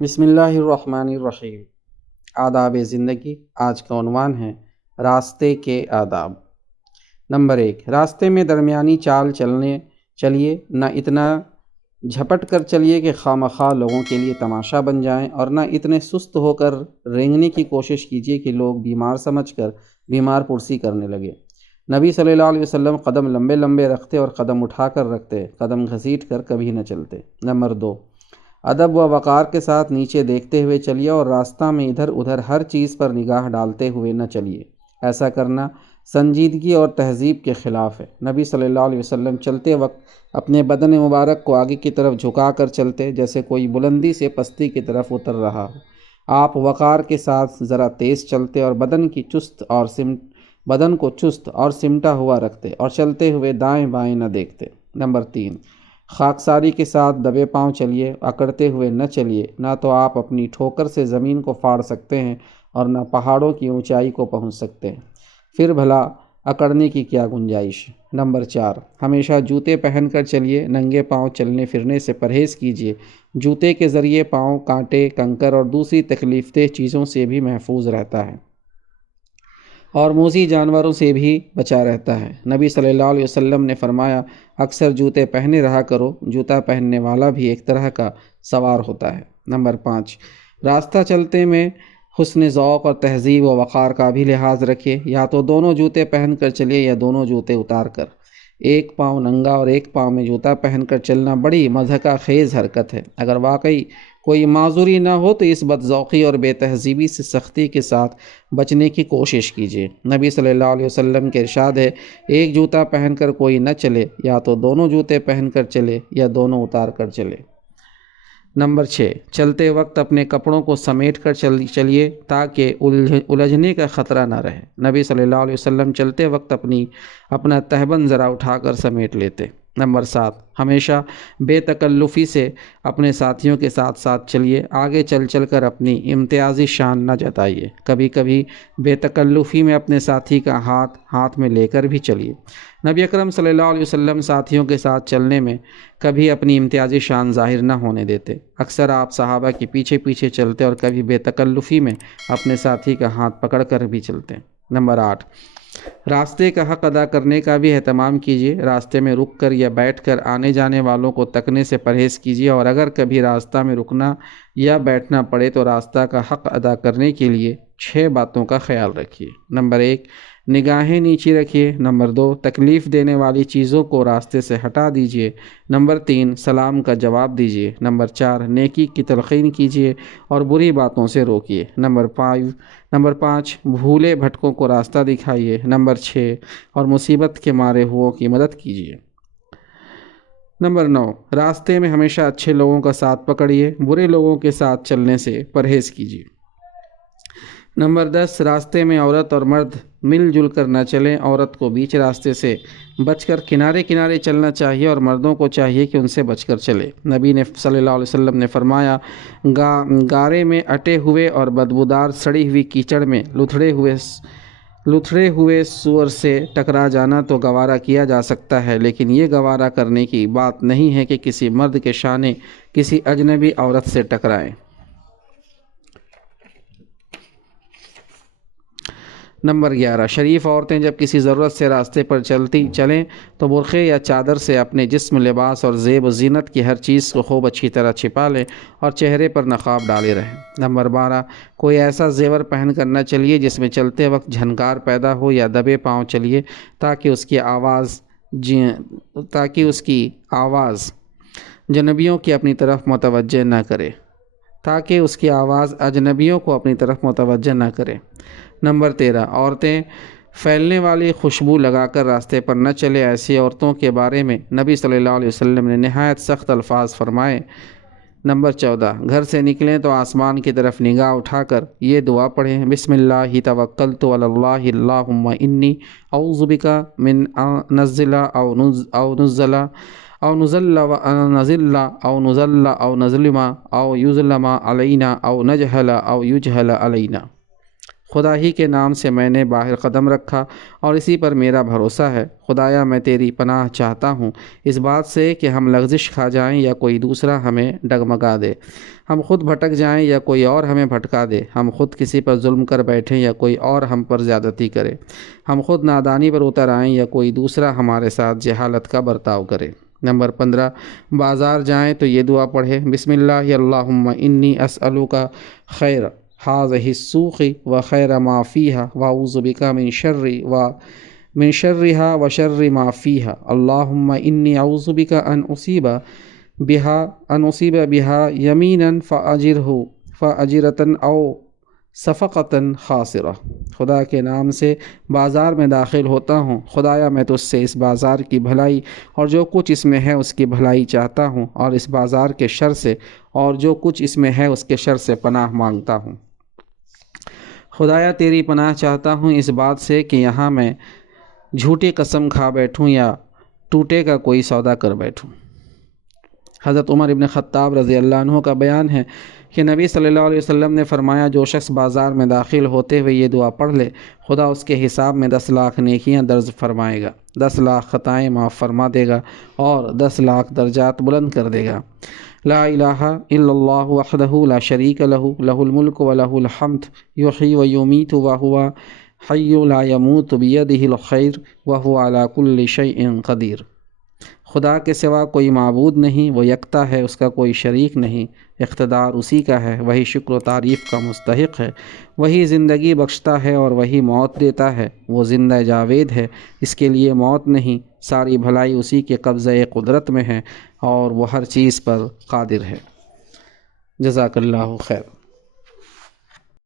بسم اللہ الرحمن الرحیم۔ آداب زندگی۔ آج کا عنوان ہے راستے کے آداب۔ نمبر 1، راستے میں درمیانی چال چلیے، نہ اتنا جھپٹ کر چلیے کہ خواہ لوگوں کے لیے تماشا بن جائیں، اور نہ اتنے سست ہو کر رینگنے کی کوشش کیجیے کہ لوگ بیمار سمجھ کر بیمار پرسی کرنے لگے۔ نبی صلی اللہ علیہ وسلم قدم لمبے لمبے رکھتے اور قدم اٹھا کر رکھتے، قدم گھسیٹ کر کبھی نہ چلتے۔ نمبر 2، ادب و وقار کے ساتھ نیچے دیکھتے ہوئے چلیے اور راستہ میں ادھر ادھر ہر چیز پر نگاہ ڈالتے ہوئے نہ چلیے۔ ایسا کرنا سنجیدگی اور تہذیب کے خلاف ہے۔ نبی صلی اللہ علیہ وسلم چلتے وقت اپنے بدن مبارک کو آگے کی طرف جھکا کر چلتے، جیسے کوئی بلندی سے پستی کی طرف اتر رہا ہو۔ آپ وقار کے ساتھ ذرا تیز چلتے اور بدن کو چست اور سمٹا ہوا رکھتے، اور چلتے ہوئے دائیں بائیں نہ دیکھتے۔ نمبر 3، خاکساری کے ساتھ دبے پاؤں چلیے، اکڑتے ہوئے نہ چلیے۔ نہ تو آپ اپنی ٹھوکر سے زمین کو پھاڑ سکتے ہیں اور نہ پہاڑوں کی اونچائی کو پہنچ سکتے ہیں، پھر بھلا اکڑنے کی کیا گنجائش۔ نمبر 4، ہمیشہ جوتے پہن کر چلیے، ننگے پاؤں چلنے پھرنے سے پرہیز کیجیے۔ جوتے کے ذریعے پاؤں کانٹے، کنکر اور دوسری تکلیف دہ چیزوں سے بھی محفوظ رہتا ہے اور موذی جانوروں سے بھی بچا رہتا ہے۔ نبی صلی اللہ علیہ وسلم نے فرمایا، اکثر جوتے پہنے رہا کرو، جوتا پہننے والا بھی ایک طرح کا سوار ہوتا ہے۔ نمبر 5، راستہ چلتے میں حسن ذوق اور تہذیب و وقار کا بھی لحاظ رکھیے۔ یا تو دونوں جوتے پہن کر چلیے یا دونوں جوتے اتار کر۔ ایک پاؤں ننگا اور ایک پاؤں میں جوتا پہن کر چلنا بڑی مضحکہ خیز حرکت ہے۔ اگر واقعی کوئی معذوری نہ ہو تو اس بدذوقی اور بے تہذیبی سے سختی کے ساتھ بچنے کی کوشش کیجیے۔ نبی صلی اللہ علیہ وسلم کے ارشاد ہے، ایک جوتا پہن کر کوئی نہ چلے، یا تو دونوں جوتے پہن کر چلے یا دونوں اتار کر چلے۔ نمبر 6، چلتے وقت اپنے کپڑوں کو سمیٹ کر چلیے تاکہ الجھنے کا خطرہ نہ رہے۔ نبی صلی اللہ علیہ وسلم چلتے وقت اپنا تہبند ذرا اٹھا کر سمیٹ لیتے۔ نمبر 7، ہمیشہ بے تکلفی سے اپنے ساتھیوں کے ساتھ ساتھ چلیے، آگے چل کر اپنی امتیازی شان نہ جتائیے۔ کبھی کبھی بے تکلفی میں اپنے ساتھی کا ہاتھ میں لے کر بھی چلیے۔ نبی اکرم صلی اللہ علیہ وسلم ساتھیوں کے ساتھ چلنے میں کبھی اپنی امتیازی شان ظاہر نہ ہونے دیتے۔ اکثر آپ صحابہ کے پیچھے پیچھے چلتے اور کبھی بے تکلفی میں اپنے ساتھی کا ہاتھ پکڑ کر بھی چلتے۔ نمبر 8، راستے کا حق ادا کرنے کا بھی اہتمام کیجیے۔ راستے میں رک کر یا بیٹھ کر آنے جانے والوں کو تکنے سے پرہیز کیجیے، اور اگر کبھی راستہ میں رکنا یا بیٹھنا پڑے تو راستہ کا حق ادا کرنے کے لیے 6 باتوں کا خیال رکھیے۔ نمبر 1، نگاہیں نیچی رکھیے۔ نمبر 2، تکلیف دینے والی چیزوں کو راستے سے ہٹا دیجیے۔ نمبر 3، سلام کا جواب دیجیے۔ نمبر 4، نیکی کی تلقین کیجیے اور بری باتوں سے روکیے۔ نمبر 5، بھولے بھٹکوں کو راستہ دکھائیے۔ نمبر 6، اور مصیبت کے مارے ہوئوں کی مدد کیجیے۔ نمبر 9، راستے میں ہمیشہ اچھے لوگوں کا ساتھ پکڑیے، برے لوگوں کے ساتھ چلنے سے پرہیز کیجیے۔ نمبر 10، راستے میں عورت اور مرد مل جل کر نہ چلیں۔ عورت کو بیچ راستے سے بچ کر کنارے چلنا چاہیے، اور مردوں کو چاہیے کہ ان سے بچ کر چلے۔ نبی نے صلی اللہ علیہ وسلم نے فرمایا، گارے میں اٹے ہوئے اور بدبودار سڑی ہوئی کیچڑ میں لتھڑے ہوئے سور سے ٹکرا جانا تو گوارا کیا جا سکتا ہے، لیکن یہ گوارا کرنے کی بات نہیں ہے کہ کسی مرد کے شانے کسی اجنبی عورت سے ٹکرائیں۔ نمبر 11، شریف عورتیں جب کسی ضرورت سے راستے پر چلیں تو برقعے یا چادر سے اپنے جسم، لباس اور زیب و زینت کی ہر چیز کو خوب اچھی طرح چھپا لیں اور چہرے پر نقاب ڈالے رہیں۔ نمبر 12، کوئی ایسا زیور پہن کر نہ چلیے جس میں چلتے وقت جھنکار پیدا ہو، یا دبے پاؤں چلیے تاکہ اس کی آواز اجنبیوں کو اپنی طرف متوجہ نہ کرے۔ نمبر 13، عورتیں پھیلنے والی خوشبو لگا کر راستے پر نہ چلے۔ ایسی عورتوں کے بارے میں نبی صلی اللہ علیہ وسلم نے نہایت سخت الفاظ فرمائے۔ نمبر 14، گھر سے نکلیں تو آسمان کی طرف نگاہ اٹھا کر یہ دعا پڑھیں، بسم اللہ توکلت علی اللہ اللہم انی اعوذ بک من نزل او نزل او نزل او نزل او نظلم او یظلم علینا او نجہل او یجہل علینا۔ خدا ہی کے نام سے میں نے باہر قدم رکھا اور اسی پر میرا بھروسہ ہے۔ خدایا میں تیری پناہ چاہتا ہوں اس بات سے کہ ہم لغزش کھا جائیں یا کوئی دوسرا ہمیں ڈگمگا دے، ہم خود بھٹک جائیں یا کوئی اور ہمیں بھٹکا دے، ہم خود کسی پر ظلم کر بیٹھیں یا کوئی اور ہم پر زیادتی کرے، ہم خود نادانی پر اتر آئیں یا کوئی دوسرا ہمارے ساتھ جہالت کا برتاؤ کرے۔ نمبر 15، بازار جائیں تو یہ دعا پڑھیں، بسم اللہ اللہم انی اسألک خیر هذه السوق وخیر ما فیها واعوذ بک من شرها وشر ما فیها اللہم انی اعوذ بک ان اصیب بها یمینا فاجرة او صفقة خاسرہ۔ خدا کے نام سے بازار میں داخل ہوتا ہوں، خدایا میں تجھ سے اس بازار کی بھلائی اور جو کچھ اس میں ہے اس کی بھلائی چاہتا ہوں، اور اس بازار کے شر سے اور جو کچھ اس میں ہے اس کے شر سے پناہ مانگتا ہوں۔ خدایا تیری پناہ چاہتا ہوں اس بات سے کہ یہاں میں جھوٹی قسم کھا بیٹھوں یا ٹوٹے کا کوئی سودا کر بیٹھوں۔ حضرت عمر ابن خطاب رضی اللہ عنہ کا بیان ہے کہ نبی صلی اللہ علیہ وسلم نے فرمایا، جو شخص بازار میں داخل ہوتے ہوئے یہ دعا پڑھ لے، خدا اس کے حساب میں 10 لاکھ نیکیاں درج فرمائے گا، 10 لاکھ خطائیں معاف فرما دے گا اور 10 لاکھ درجات بلند کر دے گا۔ لا الہ الا اللہ وحدہ لا شریک لہ، لہ الملک و لہ الحمد، یحیی و یمیت وہو حی لا یموت، بیدہ الخیر وہو علی کل شیء قدیر۔ خدا کے سوا کوئی معبود نہیں، وہ یکتا ہے، اس کا کوئی شریک نہیں، اقتدار اسی کا ہے، وہی شکر و تعریف کا مستحق ہے، وہی زندگی بخشتا ہے اور وہی موت دیتا ہے، وہ زندہ جاوید ہے، اس کے لیے موت نہیں، ساری بھلائی اسی کے قبضۂ قدرت میں ہے اور وہ ہر چیز پر قادر ہے۔ جزاک اللہ خیر۔